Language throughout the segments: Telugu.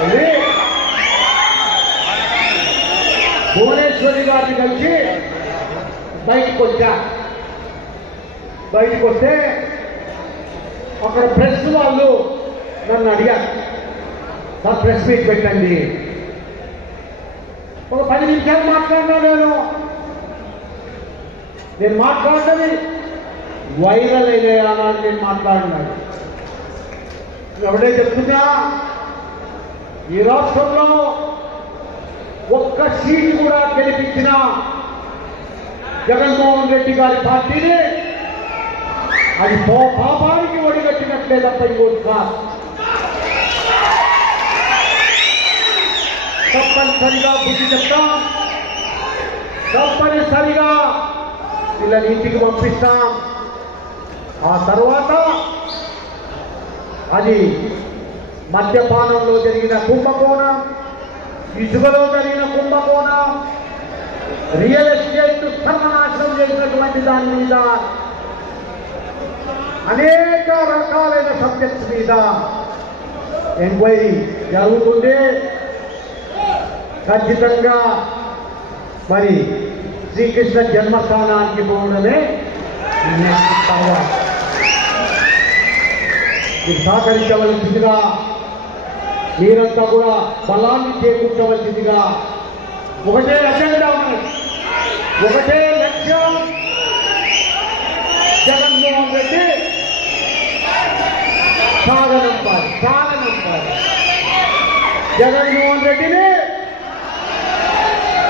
అది భువనేశ్వరి గారిని కలిసి బయటకు వచ్చా బయటకు వస్తే అక్కడ ప్రెస్ వాళ్ళు నన్ను అడిగారు. సార్ ప్రెస్ మీట్ పెట్టండి. ఒక పది నిమిషాలు మాట్లాడినా నేను. నేను మాట్లాడినది వైరల్ అయినా నేను మాట్లాడినాను. ఎవడే చెప్తున్నా? ఈ రాష్ట్రంలో ఒక్క సీట్ కూడా గెలిపించిన జగన్మోహన్ రెడ్డి గారి పార్టీని అది పాపానికి పాపానికి ఒడిగట్టినట్లే తప్ప ఇంకోటి కాదు తప్పనిసరిగా బుద్ధి చెప్తాం. తప్పనిసరిగా ఇలా ఇంటికి పంపిస్తాం. ఆ తర్వాత అది మద్యపానంలో జరిగిన కుంభకోణం ఇసుకలో జరిగిన కుంభకోణం రియల్ ఎస్టేట్ సర్వనాశనం చేసినటువంటి దాని మీద అనేక రకాలైన సబ్జెక్ట్స్ మీద ఎంక్వైరీ జరుగుతుంది ఖచ్చితంగా మరి శ్రీకృష్ణ జన్మస్థానానికి పోవడమే సహకరించవలసిందిగా మీరంతా కూడా బలాన్ని చేకూర్చవలసిందిగా ఒకటే అజెండా ఉన్నది. ఒకటే లక్ష్యం జగన్మోహన్ రెడ్డి సాగనంపాలి సాగనంపాలి జగన్మోహన్ రెడ్డిని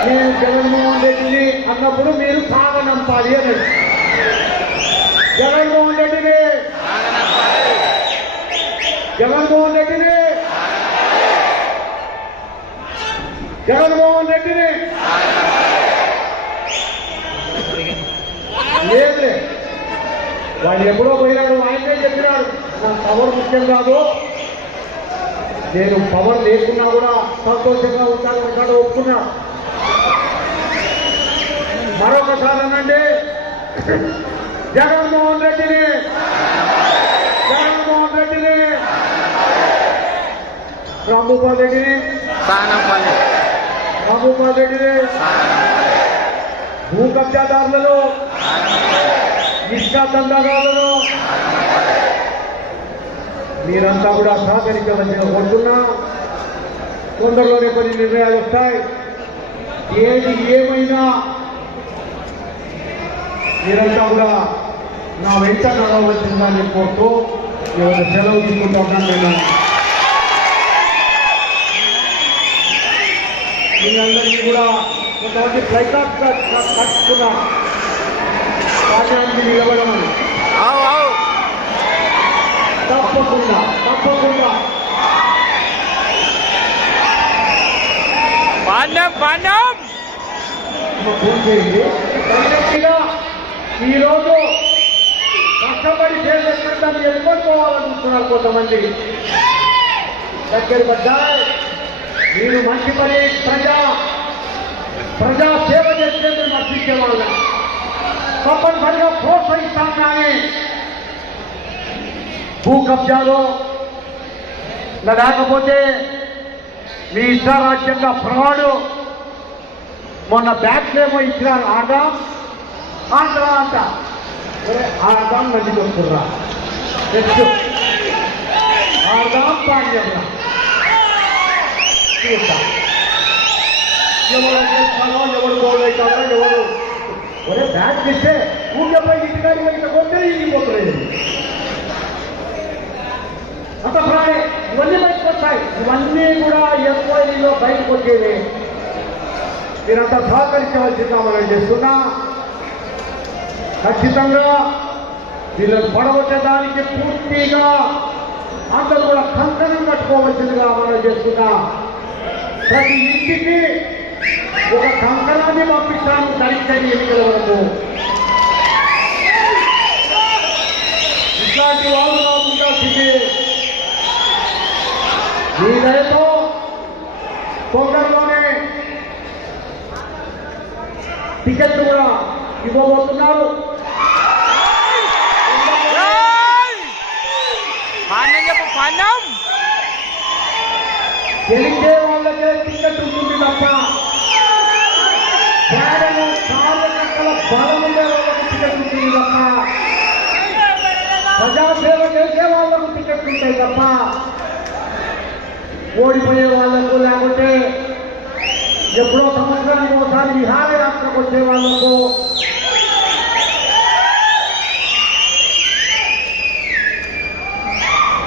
నేను జగన్మోహన్ రెడ్డిని అన్నప్పుడు మీరు సాగనంపాలి అని జగన్మోహన్ రెడ్డిని జగన్మోహన్ రెడ్డిని జగన్మోహన్ రెడ్డిని. లేదు వాళ్ళు ఎప్పుడో పోయినారు ఆయనే చెప్పినారు నాకు పవర్ ముఖ్యం కాదు. నేను పవర్ లేకున్నా కూడా సంతోషంగా ఉంటాను ఉంటాడు ఒప్పుకున్నా. మరొకసారి అనండి. జగన్మోహన్ రెడ్డిని. జగన్మోహన్ రెడ్డిని. రాంభూపాల్ రెడ్డిని. రాంభూపాల్ రెడ్డిని. భూ కబ్జాదారులను ఇష్ట దండగాలను మీరంతా కూడా సహకరించవలసిన కోరుతున్నా తొందరలోనే కొన్ని నిర్ణయాలు వస్తాయి. ఏది ఏమైనా మీరంతా కూడా నా వెంట నడవలసిందిగా నేను కోరుతూ ఎవరు సెలవు తీసుకుంటా ఉన్నాను నేను. మీరందరికీ కూడా కొంతమంది ఫ్లైకాట్ కట్టుకున్నా రాజ్యానికి నిలబడమని తప్పకుండా తప్పకుండా. పాండం పాండం ఈరోజు కష్టపడి చేసేసిన దాన్ని ఎదుర్కోవాలనుకుంటున్నారు కొంతమంది. దగ్గర పడ్డాయి. మీరు మంచి పని ప్రజా ప్రజా సేవ చేస్తే మీరు నశించే వాళ్ళ. తప్పనిసరిగా ప్రోత్సహిస్తాం కానీ భూ కబ్జాలు లేకపోతే మీ ఇష్టారాజ్యంగా ఫ్రాడు మొన్న బ్యాగ్స్ ఏమో ఇచ్చినారు ఆట ఆంధ్ర అంట. ఆడదాం ఆదాం నది కొట్టుకుర్రా నెక్స్ట్. ఆదాం పాండ్యంరా చూద్దాం ఎవరు చేస్తానో ఎవరు గోల్ అవుతారో ఎవరు. ఒరే ఇస్తే ఊరిపై ఇంటికాడి ఇట్లా కొట్టే అంత ఇవన్నీ బయటకు వస్తాయి ఇవన్నీ కూడా ఎంక్వైరీలో బయటకు వచ్చేవి మీరంతా సహకరించవలసిందిగా మనం చేస్తున్నా. ఖచ్చితంగా వీళ్ళని పడగొట్టడానికి పూర్తిగా అందరూ కూడా కంకణం కట్టుకోవాల్సిందిగా మనం చేస్తున్నా. ప్రతి ఇంటికి ఒక కంకణాన్ని పంపిస్తాను ధరించండి ఎన్నికల వరకు. ఇట్లాంటి వాళ్ళు ఈ దయతో తొందరలోనే టికెట్లు కూడా ఇవ్వబోతున్నారు గెలిచే వాళ్ళకే టికెట్ ఉంటుంది తప్ప కార్యకర్తల బలం ఉండే వాళ్ళకి టికెట్ ఉంటుంది తప్ప ప్రజాసేవ చేసే వాళ్ళకు టికెట్ ఉంటాయి తప్ప ఓడిపోయే వాళ్ళకు లేకుంటే ఎప్పుడో సంవత్సరానికి ఒకసారి విహారయాత్రకు వచ్చే వాళ్ళకు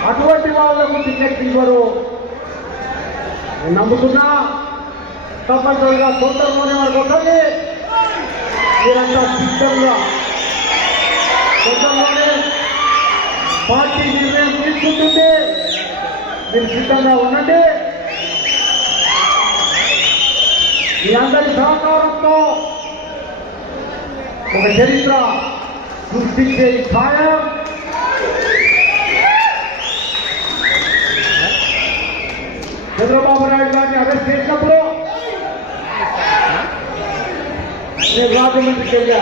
అటువంటి వాళ్ళకు టికెట్ ఇవ్వరు. నేను నమ్ముతున్నా. తప్పనిసరిగా తొందరలోనే వారికి వస్తుంది. మీరంతా సిద్ధంగా తొందరలోనే పార్టీ నిర్ణయం తీసుకుంటుంది. మీరు సిద్ధంగా ఉండండి. మీ అందరి సహకారంతో ఒక చరిత్ర సృష్టించే సాయం చంద్రబాబు నాయుడు గారిని అరెస్ట్ చేసినప్పుడు నేను రాజమండ్రికి వెళ్ళా.